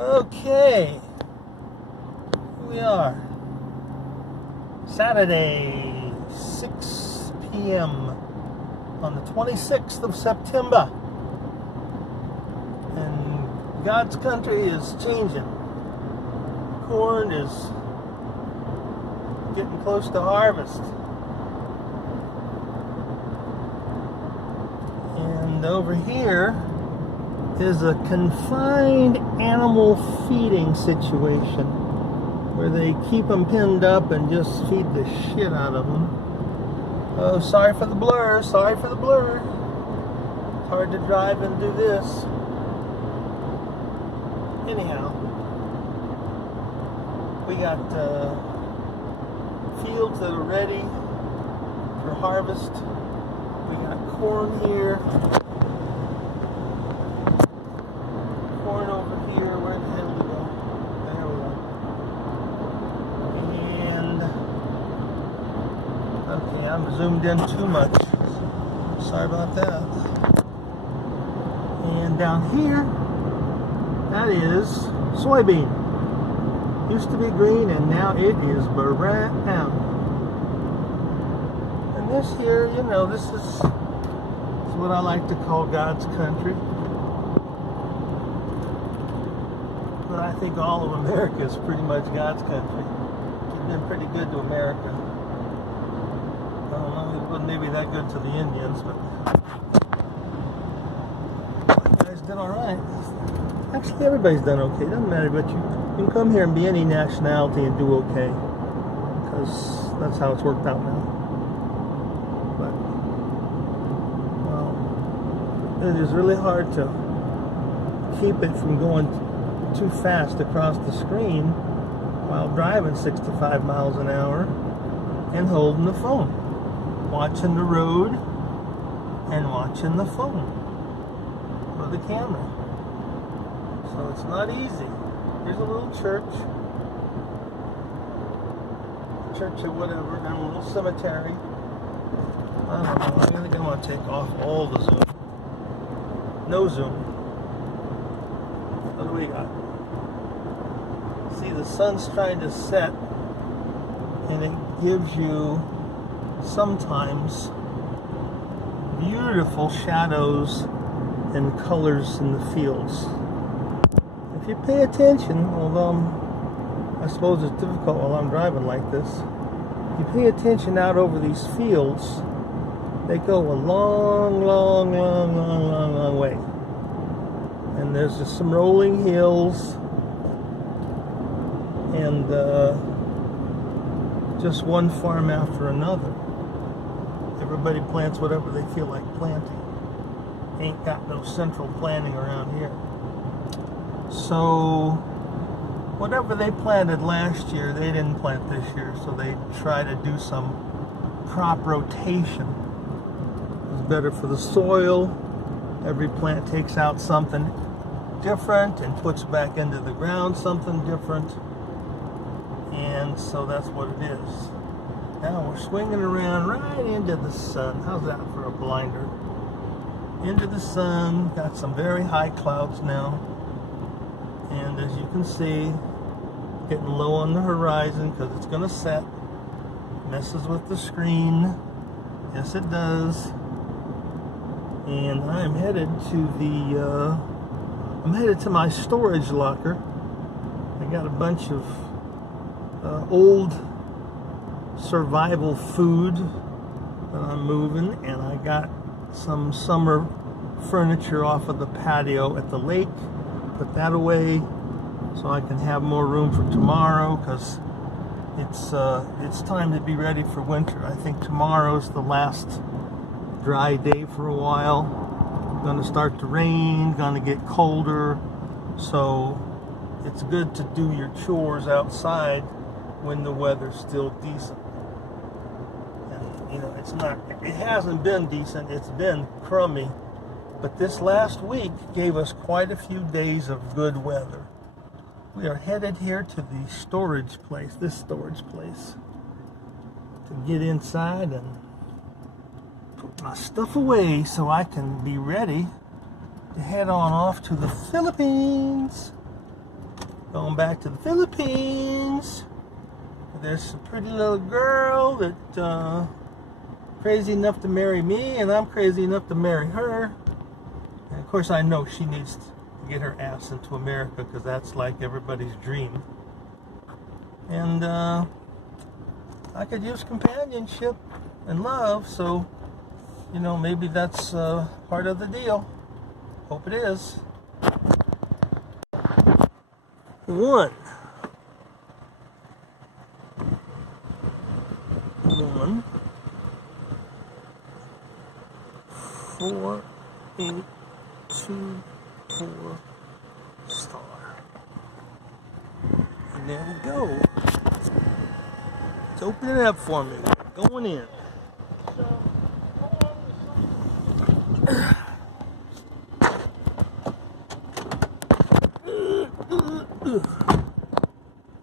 Okay, here we are. Saturday, 6 p.m. on the 26th of September. And God's country is changing. Corn is getting close to harvest. And over here is a confined animal feeding situation where they keep them pinned up and just feed the shit out of them. Oh, sorry for the blur. It's hard to drive and do this. Anyhow, we got fields that are ready for harvest. We got corn here. Corn over here. Where the hell did it go? There we go. And okay, I'm zoomed in too much. Sorry about that. And down here, that is soybean. Used to be green and now it is brown. And this here, you know, this is what I like to call God's country. But I think all of America is pretty much God's country. It's been pretty good to America. I don't know, it wasn't maybe that good to the Indians, but you guys did alright. Actually, everybody's done okay. Doesn't matter, but you can come here and be any nationality and do okay. Because that's how it's worked out now. But, well, it is really hard to keep it from going too fast across the screen while driving 65 miles an hour and holding the phone. Watching the road and watching the phone or the camera. So it's not easy. Here's a little church or whatever, and a little cemetery. I don't know, I think I'm going to take off all the zoom. No zoom. What do we got? See, the sun's trying to set, and it gives you sometimes beautiful shadows and colors in the fields. If you pay attention, although I suppose it's difficult while I'm driving like this, you pay attention out over these fields, they go a long way. And there's just some rolling hills and just one farm after another. Everybody plants whatever they feel like planting. Ain't got no central planting around here. So whatever they planted last year, they didn't plant this year, so they try to do some crop rotation. It's better for the soil. Every plant takes out something different and puts back into the ground something different. And so that's what it is. Now we're swinging around right into the sun. How's that for a blinder? Into the sun. Got some very high clouds now. And as you can see, getting low on the horizon because it's going to set. Messes with the screen. Yes, it does. And I'm headed to my storage locker. I got a bunch of old survival food that I'm moving, and I got some summer furniture off of the patio at the lake. Put that away so I can have more room for tomorrow, because it's time to be ready for winter. I think tomorrow's the last dry day for a while. Going to start to rain, going to get colder, so it's good to do your chores outside when the weather's still decent. And you know, it hasn't been decent, it's been crummy. But this last week gave us quite a few days of good weather. We are headed here to the storage place, this storage place, to get inside and put my stuff away so I can be ready to head on off to the Philippines. Going back to the Philippines. There's a pretty little girl that crazy enough to marry me, and I'm crazy enough to marry her. And of course I know she needs to get her ass into America, because that's like everybody's dream. And I could use companionship and love, so you know, maybe that's part of the deal. Hope it is. One, 4, 8, 2, 4 star. And there we go. It's opening up for me. Going in.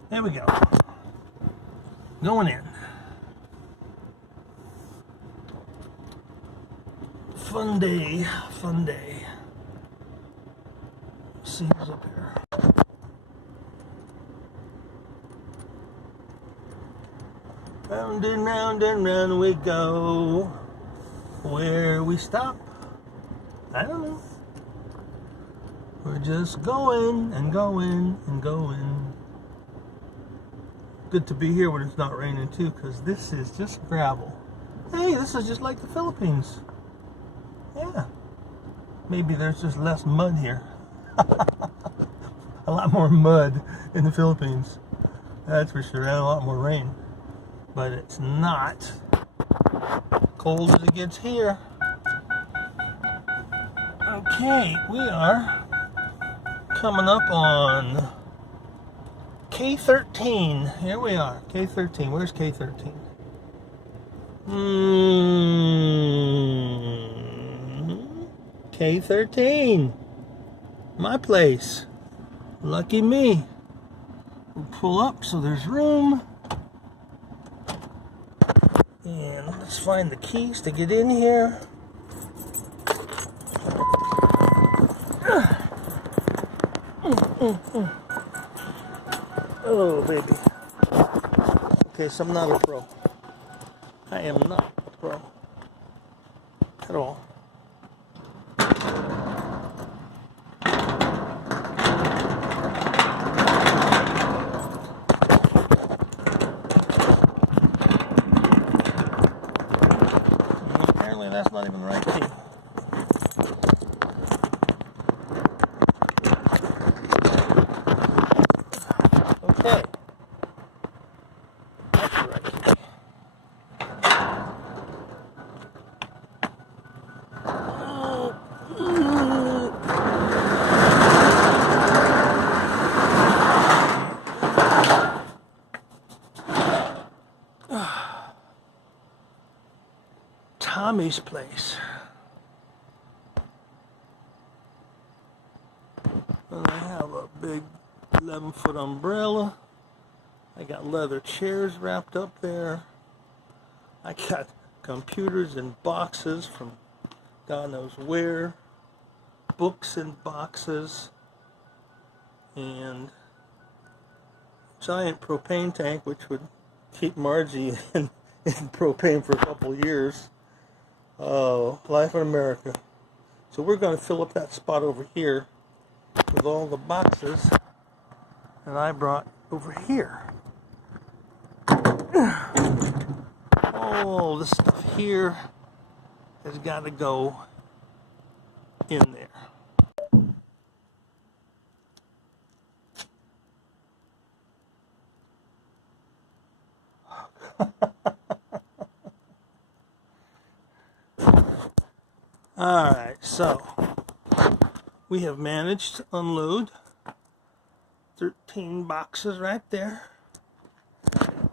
There we go. Going in. Fun day, fun day. Let's see who's up here. Round and round we go. Where we stop, I don't know. We're just going and going and going. Good to be here when it's not raining too, because this is just gravel. Hey, this is just like the Philippines. Yeah. Maybe there's just less mud here. A lot more mud in the Philippines. That's for sure. And a lot more rain. But it's not cold as it gets here. Okay, we are coming up on K13. Here we are, K13. Where's K13? K13. My place. Lucky me. We'll pull up so there's room. And let's find the keys to get in here. Oh, baby. Okay, so I'm not a pro. I am not a pro. At all. Apparently that's not even the right key. Okay. That's the right key. Tommy's place. And I have a big 11-foot umbrella. I got leather chairs wrapped up there. I got computers in boxes from God knows where. Books in boxes. And giant propane tank, which would keep Margie in propane for a couple of years. Oh, life in America. So we're going to fill up that spot over here with all the boxes that I brought over here. All this stuff here has got to go in there. Alright, so we have managed to unload 13 boxes right there.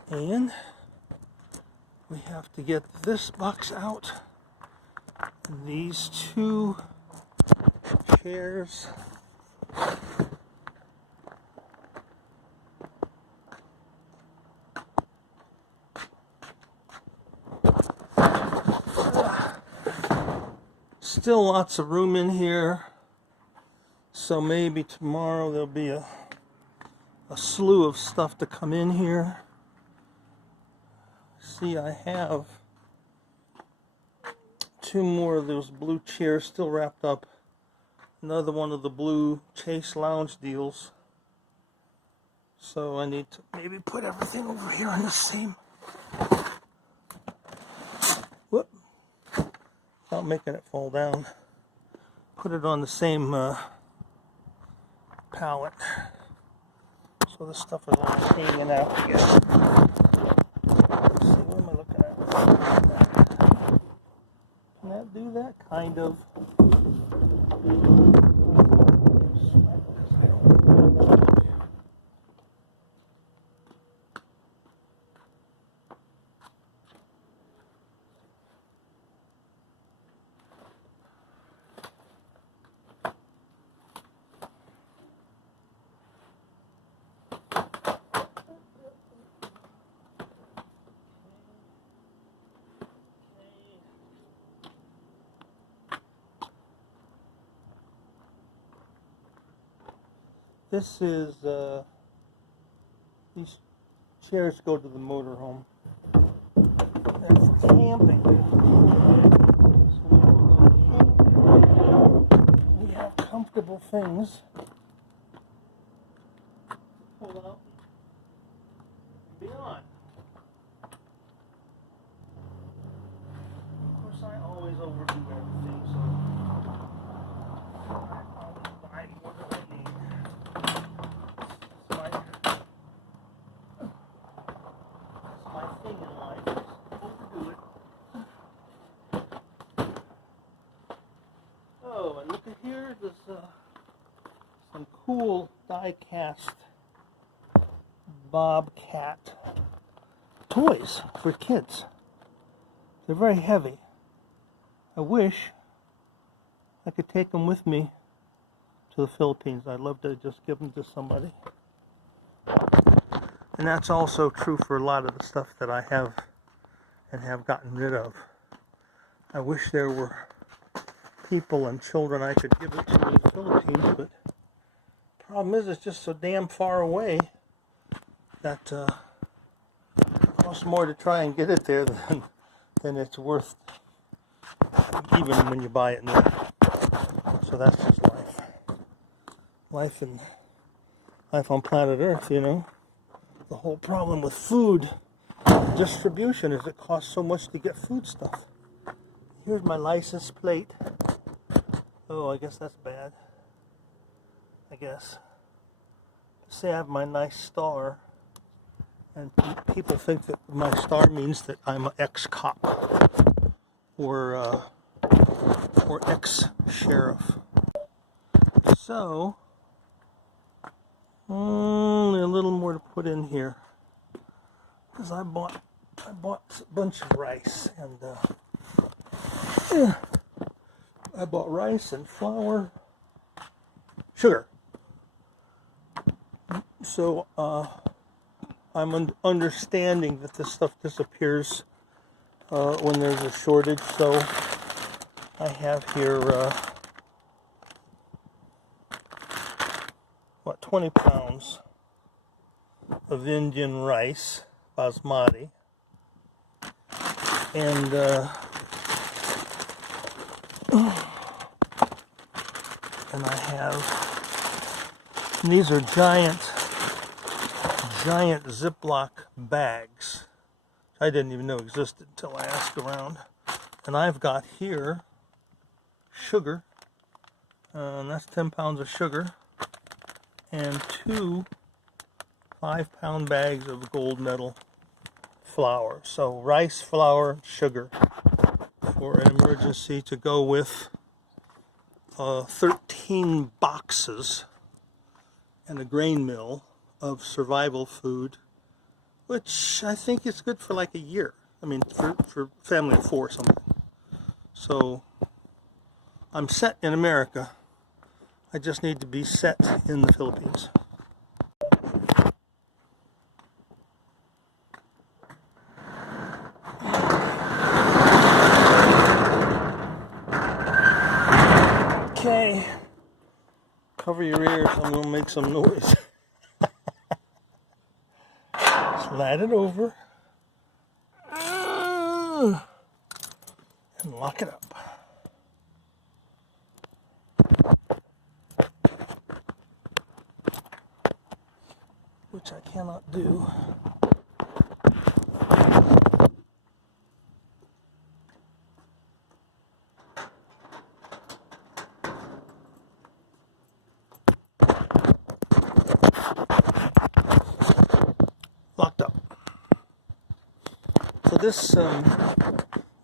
And we have to get this box out. And these 2 chairs. Still lots of room in here, so maybe tomorrow there'll be a a slew of stuff to come in here. See, I have 2 more of those blue chairs still wrapped up. Another one of the blue Chase Lounge deals. So I need to maybe put everything over here on the same. Whoop. Without making it fall down. Put it on the same pallet. So this stuff is all hanging out together. Let's see, what am I looking at? Can that do that? Kind of. This is, these chairs go to the motorhome. And for camping. So when we go camping, we have comfortable things. Pull out and be on. Of course, I always overdo everything, so I always buy more than I need. Oh, and look at here, there's some cool die-cast bobcat toys for kids. They're very heavy. I wish I could take them with me to the Philippines. I'd love to just give them to somebody. And that's also true for a lot of the stuff that I have and have gotten rid of. I wish there were people and children I could give it to in the Philippines, but the problem is it's just so damn far away that it costs more to try and get it there than it's worth, even when you buy it new. So that's just life. Life on planet Earth, you know. The whole problem with food distribution is it costs so much to get food stuff. Here's my license plate. Oh, I guess that's bad. I guess. Say I have my nice star, and people think that my star means that I'm an ex-cop or ex-sheriff. So, only a little more to put in here, because I bought a bunch of rice, and I bought rice and flour, sugar. So I'm understanding that this stuff disappears when there's a shortage. So I have here 20 pounds of Indian rice, basmati, and I have, and these are giant Ziploc bags. I didn't even know existed until I asked around. And I've got here sugar, and that's 10 pounds of sugar, and 2 5-pound bags of gold medal flour. So rice, flour, sugar for an emergency to go with 13 boxes and a grain mill of survival food, which I think is good for like a year. I mean, for family of 4 or something. So I'm set in America. I just need to be set in the Philippines. Okay, cover your ears, I'm going to make some noise. slide it over, and lock it up. Which I cannot do. Locked up. So this,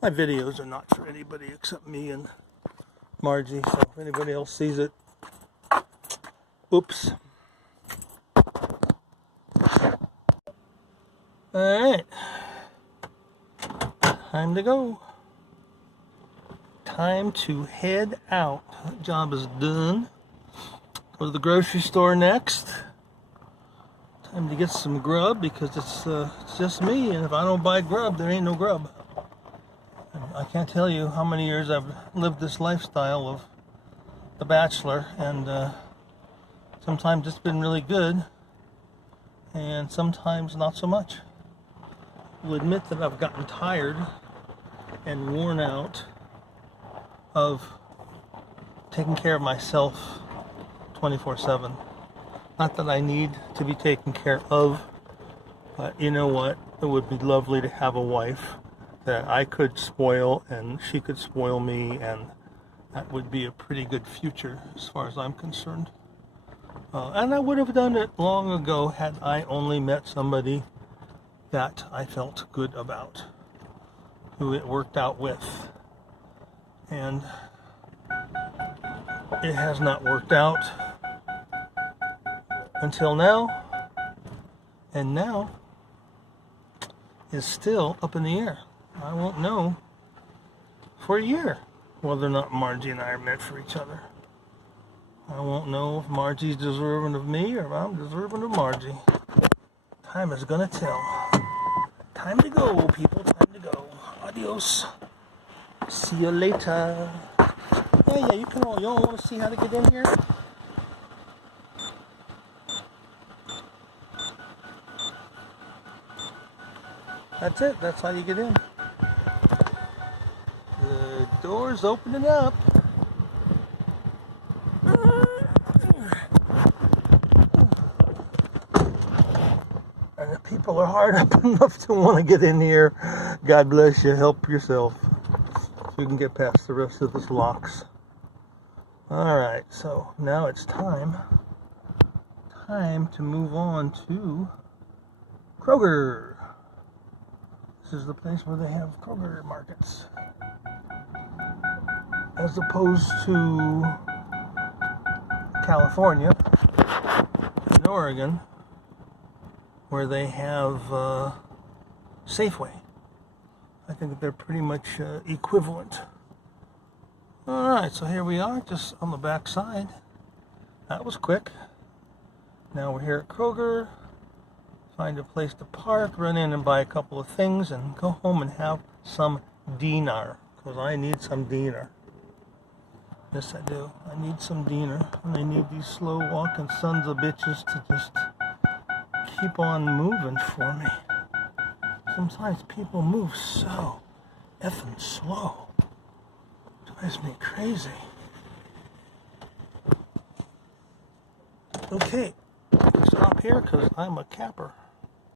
my videos are not for anybody except me and Margie, so if anybody else sees it, oops. Alright, time to go. Time to head out. That job is done. Go to the grocery store next. Time to get some grub because it's just me, and if I don't buy grub, there ain't no grub. I can't tell you how many years I've lived this lifestyle of the bachelor, and sometimes it's been really good, and sometimes not so much. I'll admit that I've gotten tired and worn out of taking care of myself 24/7. Not that I need to be taken care of, but you know what? It would be lovely to have a wife that I could spoil and she could spoil me, and that would be a pretty good future as far as I'm concerned. And I would have done it long ago had I only met somebody that I felt good about, who it worked out with. And it has not worked out until now, and now is still up in the air. I won't know for a year whether or not Margie and I are meant for each other. I won't know if Margie's deserving of me or if I'm deserving of Margie. Time is gonna tell. Time to go, people. Time to go. Adios. See you later. Yeah, you can all. Y'all want to see how to get in here? That's it. That's how you get in. The door's opening up. And the people are hard up enough to want to get in here. God bless you. Help yourself. So we can get past the rest of this locks. Alright, so now it's time to move on to Kroger. This is the place where they have Kroger markets, as opposed to California and Oregon, where they have Safeway. I think they're pretty much equivalent. Alright, so here we are, just on the back side. That was quick. Now we're here at Kroger. Find a place to park, run in and buy a couple of things, and go home and have some dinner. Because I need some dinner. Yes, I do. I need some dinner. And I need these slow walking sons of bitches to just keep on moving for me. Sometimes people move so effing slow. Drives me crazy. Okay, stop here because I'm a capper.